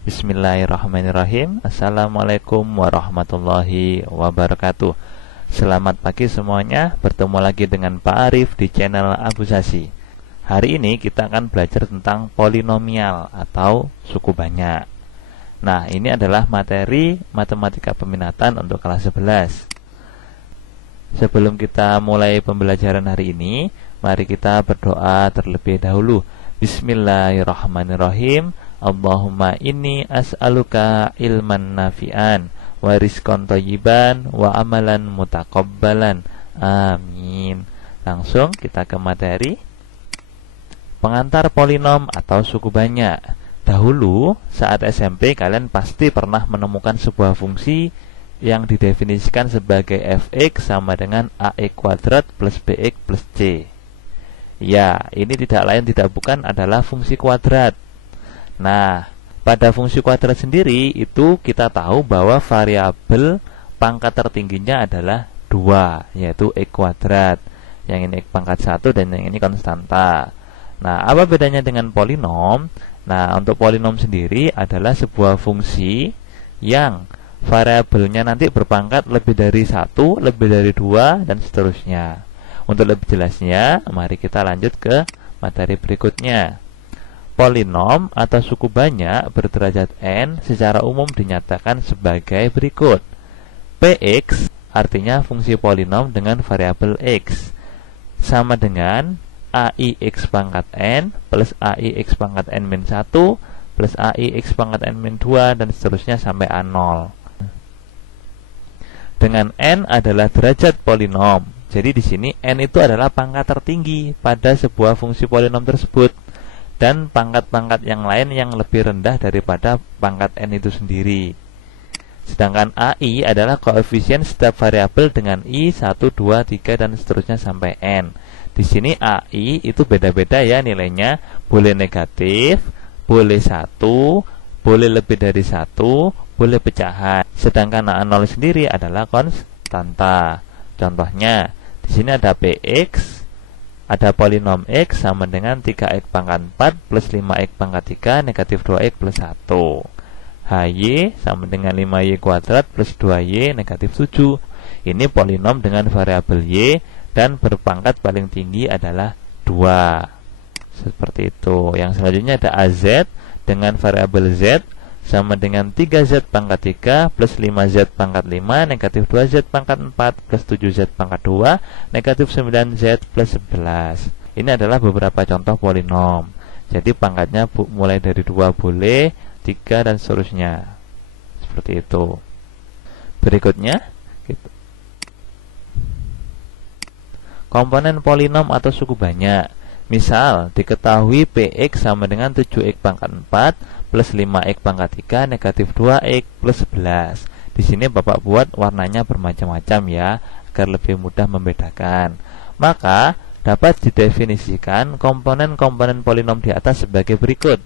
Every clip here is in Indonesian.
Bismillahirrahmanirrahim. Assalamualaikum warahmatullahi wabarakatuh. Selamat pagi semuanya. Bertemu lagi dengan Pak Arif di channel Abu Sasi. Hari ini kita akan belajar tentang polinomial atau suku banyak. Nah, ini adalah materi matematika peminatan untuk kelas 11. Sebelum kita mulai pembelajaran hari ini, mari kita berdoa terlebih dahulu. Bismillahirrahmanirrahim. Allahumma inni as'aluka ilman nafi'an wa rizqan thayyiban wa amalan mutaqabbalan. Amin. Langsung kita ke materi. Pengantar polinom atau suku banyak. Dahulu saat SMP kalian pasti pernah menemukan sebuah fungsi yang didefinisikan sebagai fx sama dengan ax kuadrat plus bx plus c. Ya, ini tidak lain tidak bukan adalah fungsi kuadrat. Nah, pada fungsi kuadrat sendiri itu kita tahu bahwa variabel pangkat tertingginya adalah 2, yaitu x kuadrat. Yang ini x pangkat 1 dan yang ini konstanta. Nah, apa bedanya dengan polinom? Nah, untuk polinom sendiri adalah sebuah fungsi yang variabelnya nanti berpangkat lebih dari 1, lebih dari 2, dan seterusnya. Untuk lebih jelasnya, mari kita lanjut ke materi berikutnya. Polinom atau suku banyak berderajat n secara umum dinyatakan sebagai berikut. Px artinya fungsi polinom dengan variabel x sama dengan aix pangkat n plus aix pangkat n min 1 plus aix pangkat n min 2 dan seterusnya sampai a0. Dengan n adalah derajat polinom. Jadi di sini n itu adalah pangkat tertinggi pada sebuah fungsi polinom tersebut. Dan pangkat-pangkat yang lain yang lebih rendah daripada pangkat n itu sendiri. Sedangkan AI adalah koefisien setiap variabel dengan I, 1, 2, 3, dan seterusnya sampai n. Di sini AI itu beda-beda ya nilainya. Boleh negatif, boleh 1, boleh lebih dari 1, boleh pecahan. Sedangkan A0 sendiri adalah konstanta. Contohnya, di sini ada PX. Ada polinom x sama dengan 3x pangkat 4 plus 5x pangkat 3 negatif 2x plus 1. Hy sama dengan 5y kuadrat plus 2y negatif 7. Ini polinom dengan variabel y dan berpangkat paling tinggi adalah 2. Seperti itu. Yang selanjutnya ada az dengan variabel z sama dengan 3z pangkat 3 plus 5z pangkat 5 negatif 2z pangkat 4 plus 7z pangkat 2 negatif 9z plus 11. Ini adalah beberapa contoh polinom. Jadi pangkatnya mulai dari 2 boleh, 3 dan seterusnya. Seperti itu. Berikutnya komponen polinom atau suku banyak. Misal diketahui px sama dengan 7x pangkat 4 plus 5x pangkat 3 negatif 2x plus 11. Di sini Bapak buat warnanya bermacam-macam ya, agar lebih mudah membedakan. Maka dapat didefinisikan komponen-komponen polinom di atas sebagai berikut.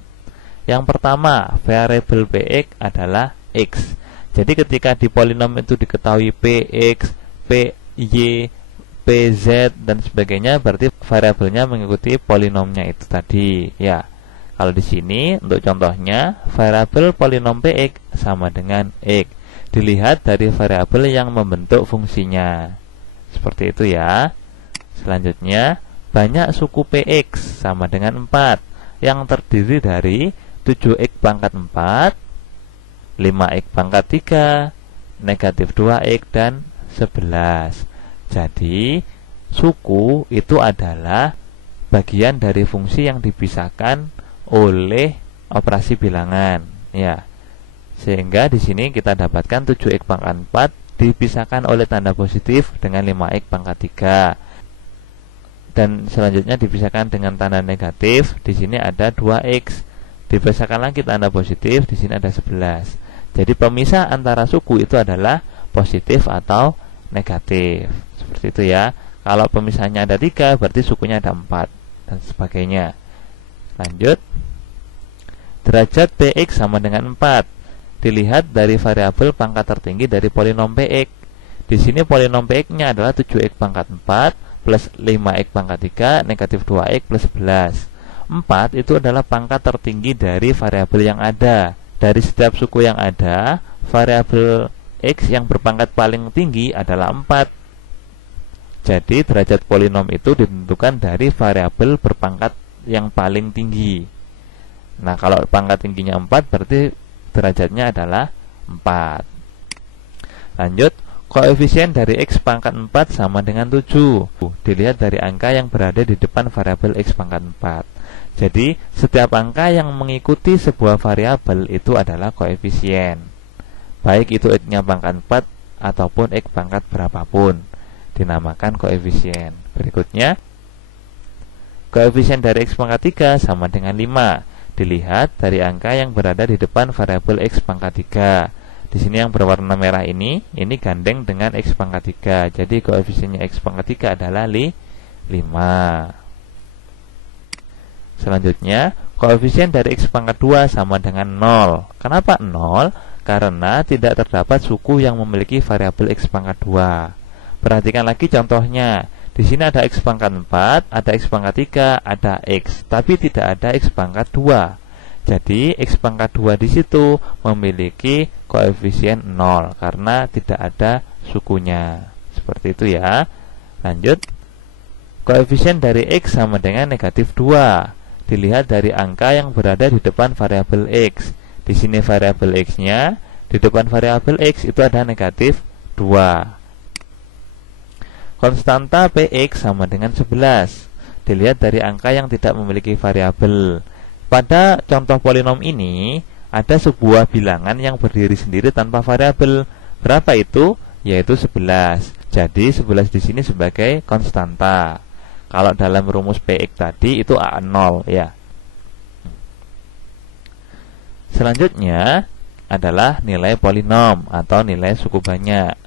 Yang pertama, variabel px adalah x. Jadi ketika di polinom itu diketahui px, py, pz dan sebagainya, berarti variabelnya mengikuti polinomnya itu tadi ya. Kalau di sini untuk contohnya variabel polinom px sama dengan x. Dilihat dari variabel yang membentuk fungsinya. Seperti itu ya. Selanjutnya banyak suku px sama dengan 4 yang terdiri dari 7x pangkat 4, 5x pangkat 3, negatif 2x dan 11. Jadi suku itu adalah bagian dari fungsi yang dipisahkan oleh operasi bilangan ya. Sehingga di sini kita dapatkan 7x pangkat 4 dipisahkan oleh tanda positif dengan 5x pangkat 3. Dan selanjutnya dipisahkan dengan tanda negatif. Di sini ada 2x. Dipisahkan lagi tanda positif, di sini ada 11. Jadi pemisah antara suku itu adalah positif atau negatif. Seperti itu ya. Kalau pemisahnya ada 3, berarti sukunya ada 4 dan sebagainya. Lanjut. Derajat px sama dengan 4. Dilihat dari variabel pangkat tertinggi dari polinom px. Di sini polinom px-nya adalah 7x pangkat 4 plus 5x pangkat 3 negatif 2x plus 11. 4 itu adalah pangkat tertinggi dari variabel yang ada dari setiap suku yang ada, variabel X yang berpangkat paling tinggi adalah 4. Jadi derajat polinom itu ditentukan dari variabel berpangkat yang paling tinggi. Nah, kalau pangkat tingginya 4 berarti derajatnya adalah 4. Lanjut, koefisien dari X pangkat 4 sama dengan 7. Dilihat dari angka yang berada di depan variabel X pangkat 4. Jadi, setiap angka yang mengikuti sebuah variabel itu adalah koefisien. Baik itu X-nya pangkat 4 ataupun X pangkat berapapun, dinamakan koefisien. Berikutnya, koefisien dari X pangkat 3 sama dengan 5. Dilihat dari angka yang berada di depan variabel X pangkat 3. Di sini yang berwarna merah ini gandeng dengan X pangkat 3. Jadi koefisiennya X pangkat 3 adalah 5. Selanjutnya, koefisien dari X pangkat 2 sama dengan 0. Kenapa 0? Karena tidak terdapat suku yang memiliki variabel X pangkat 2. Perhatikan lagi contohnya. Di sini ada X pangkat 4, ada X pangkat 3, ada X, tapi tidak ada X pangkat 2. Jadi X pangkat 2 di situ memiliki koefisien 0 karena tidak ada sukunya. Seperti itu ya. Lanjut. Koefisien dari X sama dengan negatif 2. Dilihat dari angka yang berada di depan variabel X. Di sini variabel X-nya, di depan variabel X itu ada negatif 2. Konstanta Px sama dengan 11. Dilihat dari angka yang tidak memiliki variabel. Pada contoh polinom ini, ada sebuah bilangan yang berdiri sendiri tanpa variabel. Berapa itu? Yaitu 11. Jadi 11 di sini sebagai konstanta. Kalau dalam rumus Px tadi itu A0 ya. Selanjutnya adalah nilai polinom atau nilai suku banyak.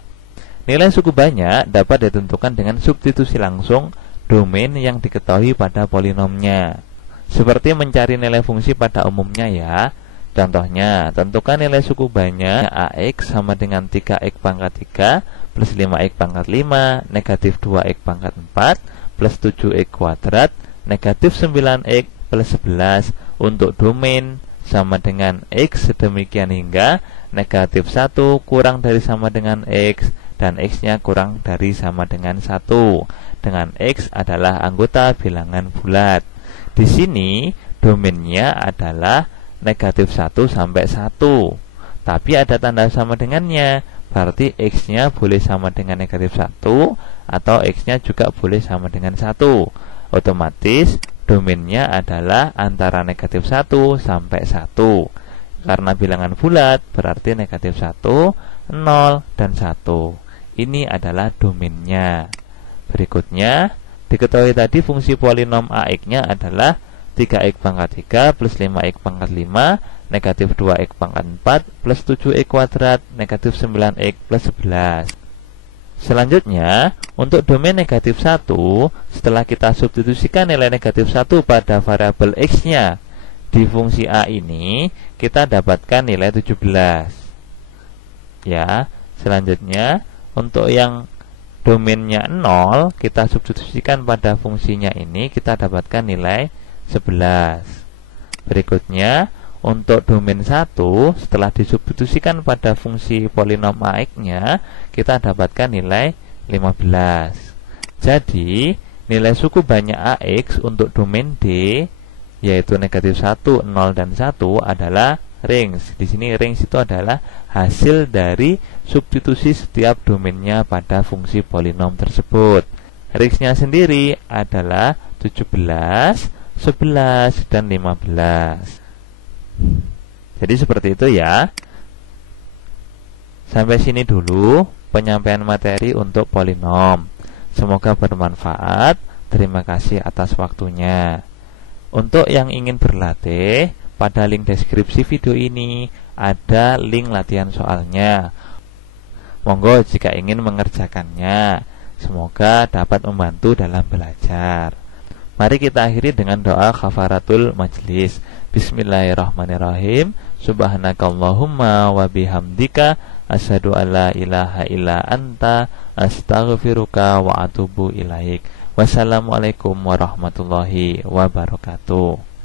Nilai suku banyak dapat ditentukan dengan substitusi langsung domain yang diketahui pada polinomnya. Seperti mencari nilai fungsi pada umumnya ya. Contohnya, tentukan nilai suku banyak AX sama dengan 3X pangkat 3 plus 5X pangkat 5 negatif 2X pangkat 4 plus 7X kuadrat negatif 9X plus 11 untuk domain sama dengan X sedemikian hingga negatif 1 kurang dari sama dengan X dan X-nya kurang dari sama dengan 1, dengan X adalah anggota bilangan bulat. Di sini domainnya adalah negatif 1 sampai 1. Tapi ada tanda sama dengannya. Berarti X-nya boleh sama dengan negatif 1 atau X-nya juga boleh sama dengan 1. Otomatis domainnya adalah antara negatif 1 sampai 1. Karena bilangan bulat berarti negatif 1, 0, dan 1. Ini adalah domainnya. Berikutnya, diketahui tadi fungsi polinom AX-nya adalah 3X pangkat 3 plus 5X pangkat 5 negatif 2X pangkat 4 plus 7X kuadrat negatif 9X plus 11. Selanjutnya, untuk domain negatif 1, setelah kita substitusikan nilai negatif 1 pada variabel X-nya di fungsi A ini, kita dapatkan nilai 17. Ya, selanjutnya, untuk yang domainnya 0, kita substitusikan pada fungsinya ini, kita dapatkan nilai 11. Berikutnya, untuk domain 1, setelah disubstitusikan pada fungsi polinom AX-nya, kita dapatkan nilai 15. Jadi, nilai suku banyak AX untuk domain D, yaitu negatif 1, 0, dan 1 adalah range. Di sini range itu adalah hasil dari substitusi setiap domainnya pada fungsi polinom tersebut. Range-nya sendiri adalah 17, 11, dan 15. Jadi seperti itu ya. Sampai sini dulu penyampaian materi untuk polinom. Semoga bermanfaat. Terima kasih atas waktunya. Untuk yang ingin berlatih, pada link deskripsi video ini ada link latihan soalnya. Monggo jika ingin mengerjakannya. Semoga dapat membantu dalam belajar. Mari kita akhiri dengan doa kafaratul majlis. Bismillahirrahmanirrahim. Subhanakallahumma wa bihamdika asyhadu alla ilaha illa anta astaghfiruka wa atubu ilaik. Wassalamualaikum warahmatullahi wabarakatuh.